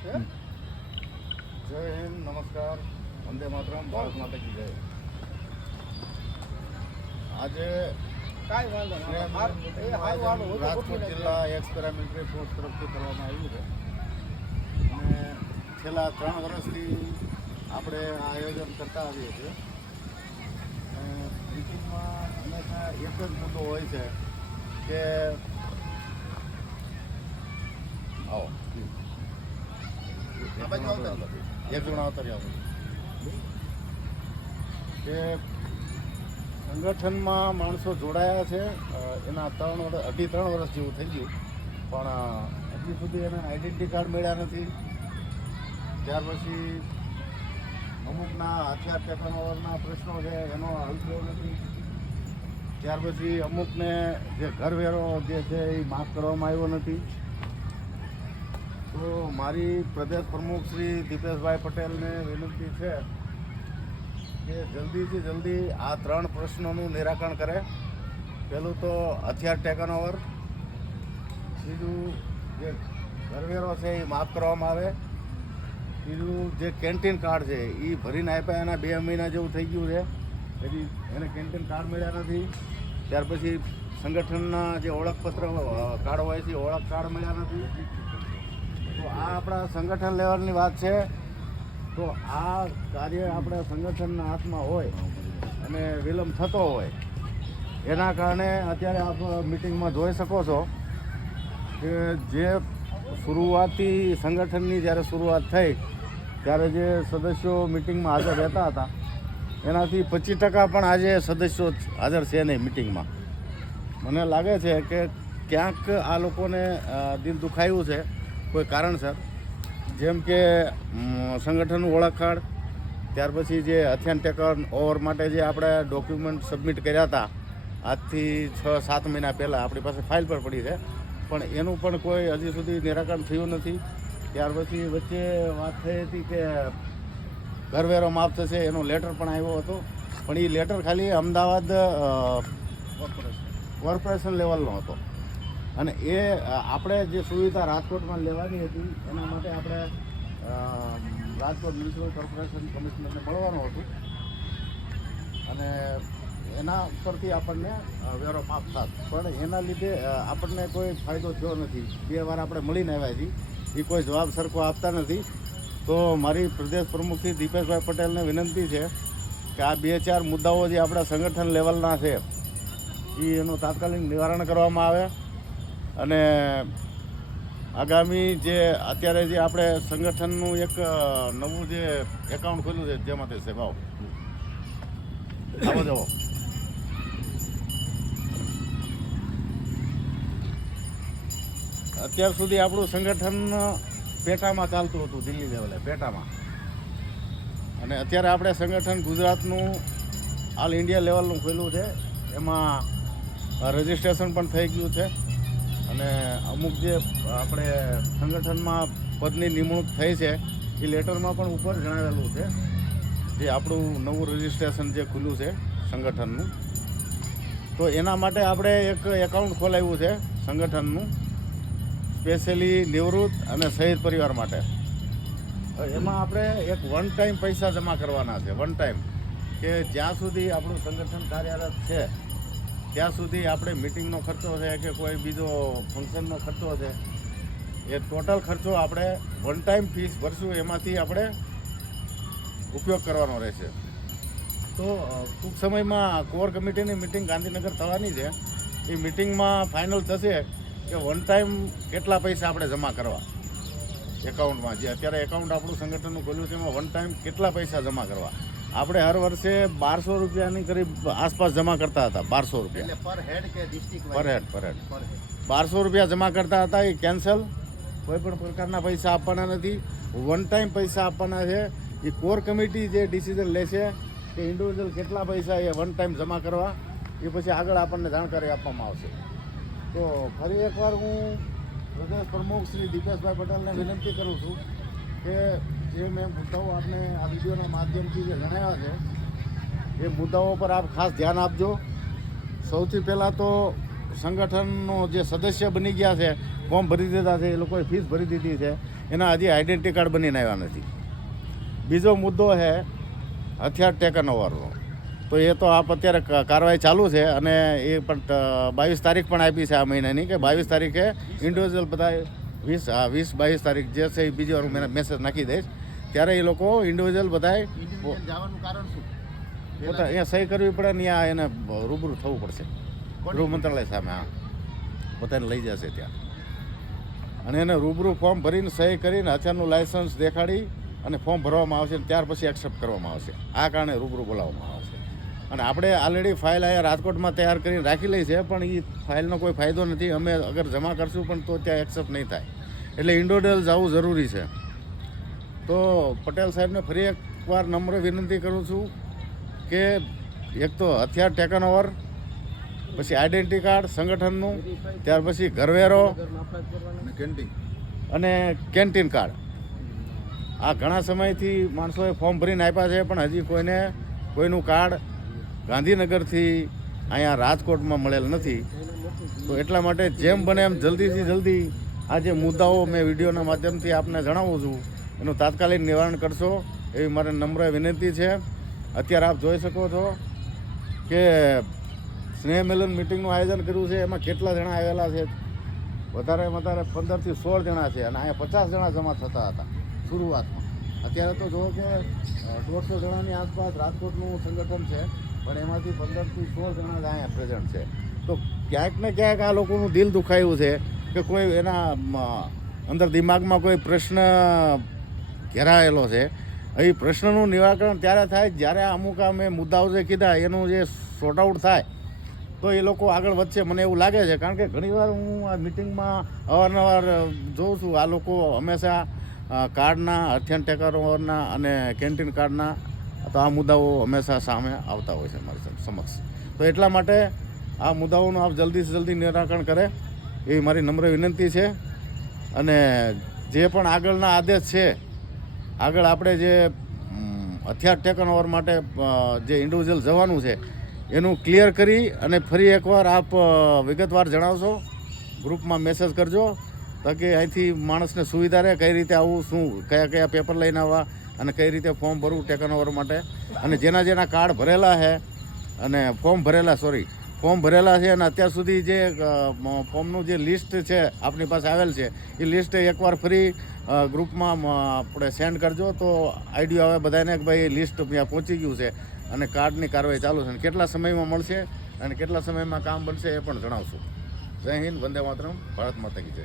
જય હિન્દ, નમસ્કાર, વંદે માતરમ, ભારત માતા કી જય. આજે રાજકોટ જિલ્લા એક્સપેરિમેન્ટરી ફોર્સ તરફથી કરવામાં આવ્યું છે અને છેલ્લા 3 વર્ષથી આપણે આ આયોજન કરતા આવીએ છીએ. મિટિંગમાં હંમેશા એક જ મુદ્દો હોય છે કે આવો એક જણા અવતર્યા કે સંગઠનમાં માણસો જોડાયા છે. એના 3 વર્ષ જેવું થઈ ગયું, પણ હજી સુધી એને આઈડેન્ટિટી કાર્ડ મળ્યા નથી. ત્યાર પછી અમુકના હથિયાર ટેકનોવરના પ્રશ્નો છે એનો હલ થયો નથી. ત્યાર પછી અમુકને જે ઘરવેરો જે છે એ માફ કરવામાં આવ્યો નથી. તો મારી પ્રદેશ પ્રમુખ શ્રી દીપેશભાઈ પટેલને વિનંતી છે કે જલ્દીથી જલ્દી આ 3 પ્રશ્નોનું નિરાકરણ કરે. પહેલું તો હથિયાર ટેકન ઓવર, બીજું જે ઘરવેરો છે એ માફ કરવામાં આવે, બીજું જે કેન્ટીન કાર્ડ છે એ ભરીને આપ્યા એના 2 મહિના જેવું થઈ ગયું છે, હજી એને કેન્ટીન કાર્ડ મળ્યા નથી. ત્યાર પછી સંગઠનના જે ઓળખપત્ર કાર્ડ હોય છે ઓળખ કાર્ડ મળ્યા નથી. તો આ આપણા સંગઠન લેવલની વાત છે. તો આ કાર્ય આપણા સંગઠનના હાથમાં હોય અને વિલંબ થતો હોય એના કારણે અત્યારે આપ મિટિંગમાં જોઈ શકો છો કે જે શરૂઆતી સંગઠનની જ્યારે શરૂઆત થઈ ત્યારે જે સદસ્યો મિટિંગમાં હાજર રહેતા હતા એનાથી 25% પણ આજે સદસ્યો હાજર છે નહીં મિટિંગમાં. મને લાગે છે કે ક્યાંક આ લોકોને દિલ દુખાયું છે કોઈ કારણસર, જેમ કે સંગઠનનું ઓળખ કાર્ડ, ત્યાર પછી જે હથિયાર ટેકન ઓવર માટે જે આપણે ડોક્યુમેન્ટ સબમિટ કર્યા હતા આજથી 6-7 મહિના પહેલાં આપણી પાસે ફાઇલ પર પડી છે, પણ એનું પણ કોઈ હજી સુધી નિરાકરણ થયું નથી. ત્યાર પછી વચ્ચે વાત થઈ હતી કે ઘરવેરો માફ થશે એનો લેટર પણ આવ્યો હતો, પણ એ લેટર ખાલી અમદાવાદ કોર્પોરેશન લેવલનો હતો અને એ આપણે જે સુવિધા રાજકોટમાં લેવાની હતી એના માટે આપણે રાજકોટ મ્યુનિસિપલ કોર્પોરેશન કમિશનરને મળવાનું હતું અને એના પરથી આપણને વેરો માફ થાત, પણ એના લીધે આપણને કોઈ ફાયદો થયો નથી. 2 વાર આપણે મળીને આવ્યા છીએ, એ કોઈ જવાબ સરખો આપતા નથી. તો મારી પ્રદેશ પ્રમુખ શ્રી દીપેશભાઈ પટેલને વિનંતી છે કે આ 2-4 મુદ્દાઓ જે આપણા સંગઠન લેવલના છે એનું તાત્કાલિક નિવારણ કરવામાં આવે અને આગામી જે અત્યારે જે આપણે સંગઠનનું એક નવું જે એકાઉન્ટ ખોલ્યું છે જેમાં તે સેવાઓ આવો જવો અત્યાર સુધી આપણું સંગઠન પેટામાં ચાલતું હતું, દિલ્હી લેવલે પેટામાં, અને અત્યારે આપણે સંગઠન ગુજરાતનું ઓલ ઇન્ડિયા લેવલનું ખોલ્યું છે. એમાં રજિસ્ટ્રેશન પણ થઈ ગયું છે અને અમુક જે આપણે સંગઠનમાં પદની નિમણૂક થઈ છે એ લેટરમાં પણ ઉપર જણાવેલું છે જે આપણું નવું રજિસ્ટ્રેશન જે ખુલ્યું છે સંગઠનનું. તો એના માટે આપણે એક એકાઉન્ટ ખોલાવ્યું છે સંગઠનનું, સ્પેશિયલી નિવૃત્ત અને શહીદ પરિવાર માટે. એમાં આપણે એક 1 ટાઈમ પૈસા જમા કરવાના છે, 1 ટાઈમ, કે જ્યાં સુધી આપણું સંગઠન કાર્યરત છે ત્યાં સુધી આપણે મિટિંગનો ખર્ચો છે કે કોઈ બીજો ફંક્શનનો ખર્ચો છે એ ટોટલ ખર્ચો આપણે 1 ટાઈમ ફીસ ભરશું, એમાંથી આપણે ઉપયોગ કરવાનો રહેશે. તો ટૂંક સમયમાં કોર કમિટીની મિટિંગ ગાંધીનગર થવાની છે. એ મિટિંગમાં ફાઇનલ થશે કે 1 ટાઈમ કેટલા પૈસા આપણે જમા કરવા એકાઉન્ટમાં. જે અત્યારે એકાઉન્ટ આપણું સંગઠનનું ખોલ્યું છે એમાં 1 ટાઈમ કેટલા પૈસા જમા કરવા. આપણે હર વર્ષે 1200 રૂપિયાની કરીબ આસપાસ જમા કરતા હતા. 1200 રૂપિયા પર હેડ કે ડિસ્ટ્રિક્ટ પર હેડ 1200 રૂપિયા જમા કરતા હતા. એ કેન્સલ, કોઈ પણ પ્રકારના પૈસા આપવાના નથી, 1 ટાઈમ પૈસા આપવાના છે. એ કોર કમિટી જે ડિસિઝન લેશે કે ઇન્ડિવિજ્યુઅલ કેટલા પૈસા એ 1 ટાઈમ જમા કરવા, એ પછી આગળ આપણને જાણકારી આપવામાં આવશે. તો ફરી એકવાર હું પ્રદેશ પ્રમુખ શ્રી દીપેશભાઈ પટેલને વિનંતી કરું છું કે જે મેં મુદ્દાઓ આપને આ વિડીયોના માધ્યમથી જે જણાવ્યા છે એ મુદ્દાઓ પર આપ ખાસ ધ્યાન આપજો. સૌથી પહેલાં તો સંગઠનનો જે સદસ્ય બની ગયા છે, ફોર્મ ભરી દીધા છે, એ લોકોએ ફીસ ભરી દીધી છે, એના હજી આઈડેન્ટિટી કાર્ડ બનીને આવ્યા નથી. બીજો મુદ્દો છે હથિયાર ટેકન ઓવરનો. તો એ તો આપ અત્યારે કાર્યવાહી ચાલુ છે અને એ પણ 22 તારીખ પણ આપી છે આ મહિનાની કે 22 તારીખે ઇન્ડિવિજ્યુઅલ બધા 20-22 તારીખ જે છે એ બીજી વાર હું મેસેજ નાખી દઈશ ત્યારે એ લોકો ઇન્ડિવિજ્યુઅલ બધાય જવાનું કારણ શું? પોતા અહીંયા સહી કરવી પડે ને ત્યાં એને રૂબરૂ થવું પડશે ગૃહ મંત્રાલય સામે. હા, પોતાને લઈ જશે ત્યાં અને એને રૂબરૂ ફોર્મ ભરીને સહી કરીને હથિયારનું લાયસન્સ દેખાડી અને ફોર્મ ભરવામાં આવશે ત્યાર પછી એક્સેપ્ટ કરવામાં આવશે. આ કારણે રૂબરૂ બોલાવવામાં આવશે. અને આપણે ઓલરેડી ફાઇલ અહીંયા રાજકોટમાં તૈયાર કરીને રાખી લઈ છે પણ એ ફાઇલનો કોઈ ફાયદો નથી. અમે અગર જમા કરશું પણ તો ત્યાં એક્સેપ્ટ નહીં થાય. એટલે ઇન્ડિવિડ્યુઅલ જવું જરૂરી છે. તો પટેલ સાહેબને ફરી એકવાર નમ્ર વિનંતી કરું છું કે એક તો હથિયાર ટેકન ઓવર, પછી આઈડેન્ટિટી કાર્ડ સંગઠનનું, ત્યાર પછી ઘરવેરો અને કેન્ટીન કાર્ડ. આ ઘણા સમયથી માણસોએ ફોર્મ ભરીને આપ્યા છે પણ હજી કોઈનું કાર્ડ ગાંધીનગરથી અહીંયા રાજકોટમાં મળેલ નથી. તો એટલા માટે જેમ બને એમ જલ્દીથી જલ્દી આ જે મુદ્દાઓ મેં વિડીયોના માધ્યમથી આપને જણાવું છું એનું તાત્કાલિક નિવારણ કરશો એવી મારે નમ્ર વિનંતી છે. અત્યારે આપ જોઈ શકો છો કે સ્નેહ મિલન મિટિંગનું આયોજન કર્યું છે. એમાં કેટલા જણા આવેલા છે? વધારે 15 થી 16 જણા છે અને અહીંયા 50 જણા જમા થતા હતા શરૂઆતમાં. અત્યારે તો જુઓ કે 150 જણાની આસપાસ રાજકોટનું સંગઠન છે પણ એમાંથી 15 થી 16 જણા જ અહીંયા પ્રેઝન્ટ છે. તો ક્યાંક ને ક્યાંક આ લોકોનું દિલ દુખાયું છે કે કોઈ એના અંદર દિમાગમાં કોઈ પ્રશ્ન ઘેરાયેલો છે. એ પ્રશ્નનું નિરાકરણ ત્યારે થાય જ્યારે અમુક મેં મુદ્દાઓ જે કીધા એનું જે સોર્ટ આઉટ થાય તો એ લોકો આગળ વધશે મને એવું લાગે છે. કારણ કે ઘણીવાર હું આ મિટિંગમાં અવારનવાર જોઉં છું આ લોકો હંમેશા કાર્ડના, હથિયાર ટેકન ઓવરના અને કેન્ટીન કાર્ડના તો આ મુદ્દાઓ હંમેશા સામે આવતા હોય છે મારી સમક્ષ. તો એટલા માટે આ મુદ્દાઓનું આપ જલ્દીથી જલ્દી નિરાકરણ કરે એવી મારી નમ્ર વિનંતી છે. અને જે પણ આગળના આદેશ છે, આગળ આપણે જે હથિયાર ટેકન ઓવર માટે જે ઇન્ડિવિજ્યુઅલ જવાનું છે એનું ક્લિયર કરી અને ફરી એકવાર આપ વિગતવાર જણાવશો, ગ્રુપમાં મેસેજ કરજો તાકે અહીંથી માણસને સુવિધા રહે કઈ રીતે આવું, શું કયા પેપર લઈને આવવા અને કઈ રીતે ફોર્મ ભરવું ટેકન ઓવર માટે. અને જેના કાર્ડ ભરેલા છે અને ફોર્મ ભરેલા છે અને અત્યાર સુધી જે ફોર્મનું જે લિસ્ટ છે આપણી પાસે આવેલ છે એ લિસ્ટ એકવાર ફરી ગ્રુપમાં આપણે સેન્ડ કરજો તો આઈડિયો આવે બધાને કે ભાઈ લિસ્ટ ત્યાં પહોંચી ગયું છે અને કાર્ડની કાર્યવાહી ચાલુ છે અને કેટલા સમયમાં મળશે અને કેટલા સમયમાં કામ બનશે એ પણ જણાવશું. જય હિન્દ, વંદે માતરમ, ભારત માતા કી જય.